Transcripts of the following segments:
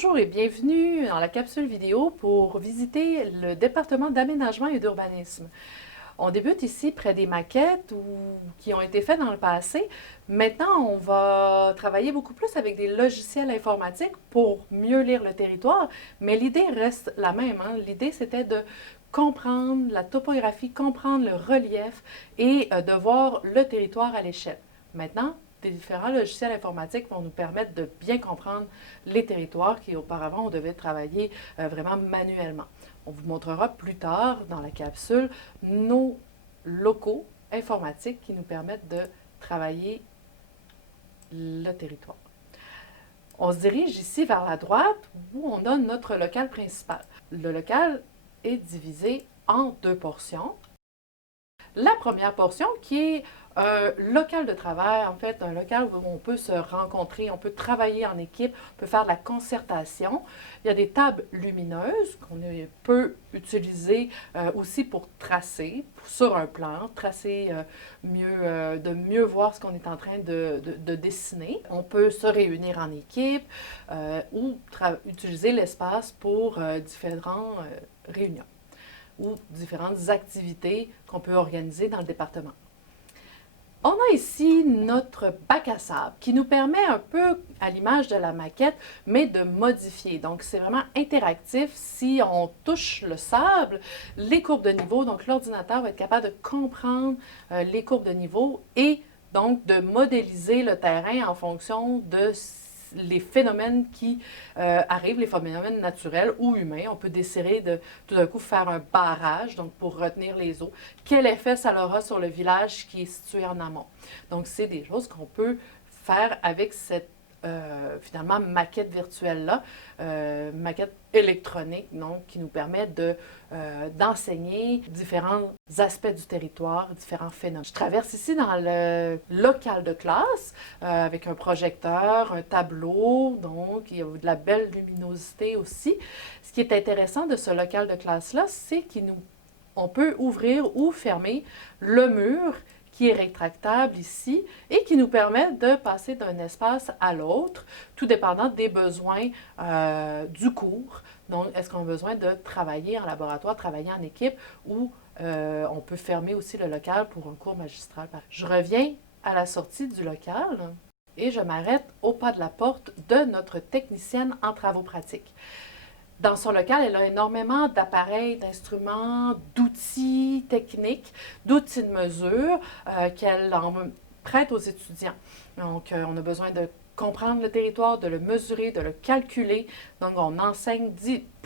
Bonjour et bienvenue dans la capsule vidéo pour visiter le département d'aménagement et d'urbanisme. On débute ici près des maquettes qui ont été faites dans le passé. Maintenant, on va travailler beaucoup plus avec des logiciels informatiques pour mieux lire le territoire, mais l'idée reste la même, hein. L'idée, c'était de comprendre la topographie, comprendre le relief et de voir le territoire à l'échelle. Maintenant, des différents logiciels informatiques vont nous permettre de bien comprendre les territoires qui auparavant on devait travailler vraiment manuellement. On vous montrera plus tard dans la capsule nos locaux informatiques qui nous permettent de travailler le territoire. On se dirige ici vers la droite où on a notre local principal. Le local est divisé en deux portions. La première portion qui est un local de travail, en fait, un local où on peut se rencontrer, on peut travailler en équipe, on peut faire de la concertation. Il y a des tables lumineuses qu'on peut utiliser aussi pour tracer sur un plan, tracer de mieux voir ce qu'on est en train de dessiner. On peut se réunir en équipe ou utiliser l'espace pour différentes réunions ou différentes activités qu'on peut organiser dans le département. On a ici notre bac à sable qui nous permet un peu, à l'image de la maquette, mais de modifier. Donc, c'est vraiment interactif. Si on touche le sable, les courbes de niveau, donc l'ordinateur va être capable de comprendre les courbes de niveau et donc de modéliser le terrain en fonction de les phénomènes qui arrivent, les phénomènes naturels ou humains. On peut décider de tout d'un coup faire un barrage, donc pour retenir les eaux. Quel effet ça aura sur le village qui est situé en amont? Donc, c'est des choses qu'on peut faire avec cette finalement maquette virtuelle-là, maquette électronique, donc qui nous permet d'enseigner différents aspects du territoire, différents phénomènes. Je traverse ici dans le local de classe avec un projecteur, un tableau, donc il y a de la belle luminosité aussi. Ce qui est intéressant de ce local de classe-là, c'est qu'on peut ouvrir ou fermer le mur qui est rétractable ici et qui nous permet de passer d'un espace à l'autre, tout dépendant des besoins du cours. Donc, est-ce qu'on a besoin de travailler en laboratoire, travailler en équipe ou on peut fermer aussi le local pour un cours magistral. Je reviens à la sortie du local et je m'arrête au pas de la porte de notre technicienne en travaux pratiques. Dans son local, elle a énormément d'appareils, d'instruments, d'outils techniques, d'outils de mesure qu'elle en prête aux étudiants. Donc, on a besoin de comprendre le territoire, de le mesurer, de le calculer. Donc, on enseigne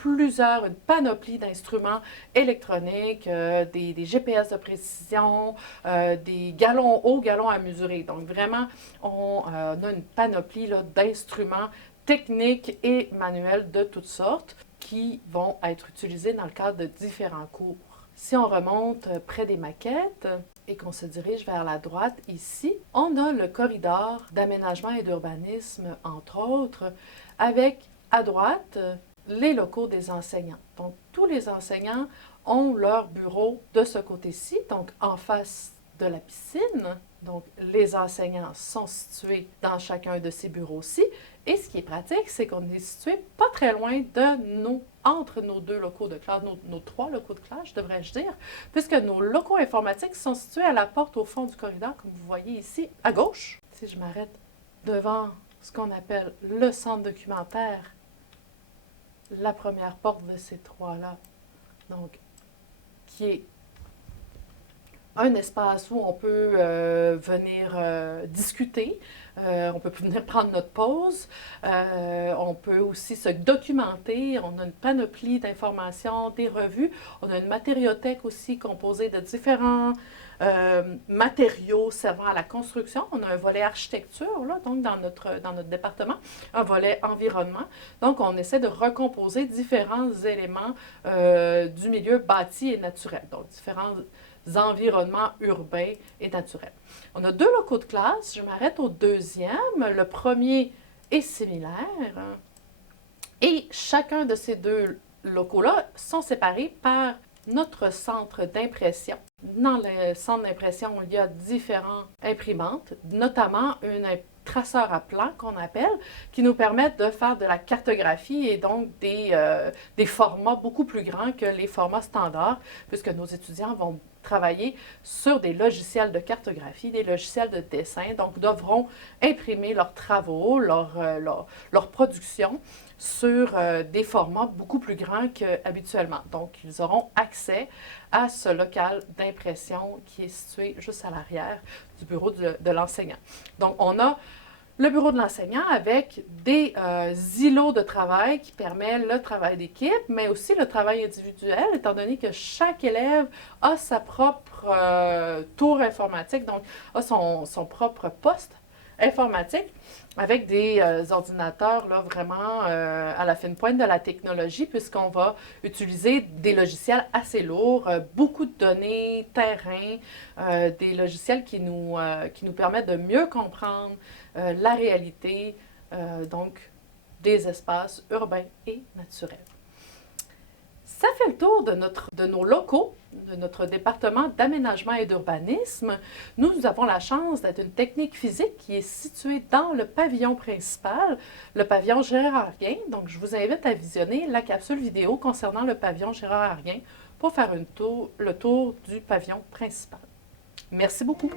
une panoplie d'instruments électroniques, des GPS de précision, des galons hauts, galons à mesurer. Donc, vraiment, on a une panoplie d'instruments techniques et manuels de toutes sortes qui vont être utilisés dans le cadre de différents cours. Si on remonte près des maquettes et qu'on se dirige vers la droite ici, on a le corridor d'aménagement et d'urbanisme, entre autres, avec à droite les locaux des enseignants. Donc, tous les enseignants ont leur bureau de ce côté-ci, donc en face de la piscine. Donc, les enseignants sont situés dans chacun de ces bureaux-ci. Et ce qui est pratique, c'est qu'on est situé pas très loin entre nos deux locaux de classe, nos trois locaux de classe, devrais-je dire, puisque nos locaux informatiques sont situés à la porte au fond du corridor, comme vous voyez ici, à gauche. Si je m'arrête devant ce qu'on appelle le centre documentaire, la première porte de ces trois-là, donc, qui est un espace où on peut venir discuter, on peut venir prendre notre pause, on peut aussi se documenter, on a une panoplie d'informations, des revues, on a une matériothèque aussi composée de différents matériaux servant à la construction. On a un volet architecture, là, donc dans notre département, un volet environnement. Donc, on essaie de recomposer différents éléments du milieu bâti et naturel, donc différents environnements urbains et naturels. On a deux locaux de classe. Je m'arrête au deuxième. Le premier est similaire. Et chacun de ces deux locaux-là sont séparés par notre centre d'impression. Dans le centre d'impression, il y a différentes imprimantes, notamment une traceur à plan qu'on appelle, qui nous permettent de faire de la cartographie et donc des formats beaucoup plus grands que les formats standards, puisque nos étudiants vont travailler sur des logiciels de cartographie, des logiciels de dessin, donc devront imprimer leurs travaux, leur production sur des formats beaucoup plus grands qu'habituellement. Donc, ils auront accès à ce local d'impression qui est situé juste à l'arrière du bureau de l'enseignant. Donc, on a le bureau de l'enseignant avec des îlots de travail qui permettent le travail d'équipe, mais aussi le travail individuel, étant donné que chaque élève a sa propre tour informatique, donc a son propre poste informatique avec des ordinateurs là, vraiment à la fine pointe de la technologie, puisqu'on va utiliser des logiciels assez lourds, beaucoup de données, terrain, des logiciels qui nous permettent de mieux comprendre la réalité, donc des espaces urbains et naturels. Ça fait le tour de nos locaux, de notre département d'aménagement et d'urbanisme. Nous avons la chance d'être une technique physique qui est située dans le pavillon principal, le pavillon Gérard-Arguin. Donc, je vous invite à visionner la capsule vidéo concernant le pavillon Gérard-Arguin pour faire le tour du pavillon principal. Merci beaucoup.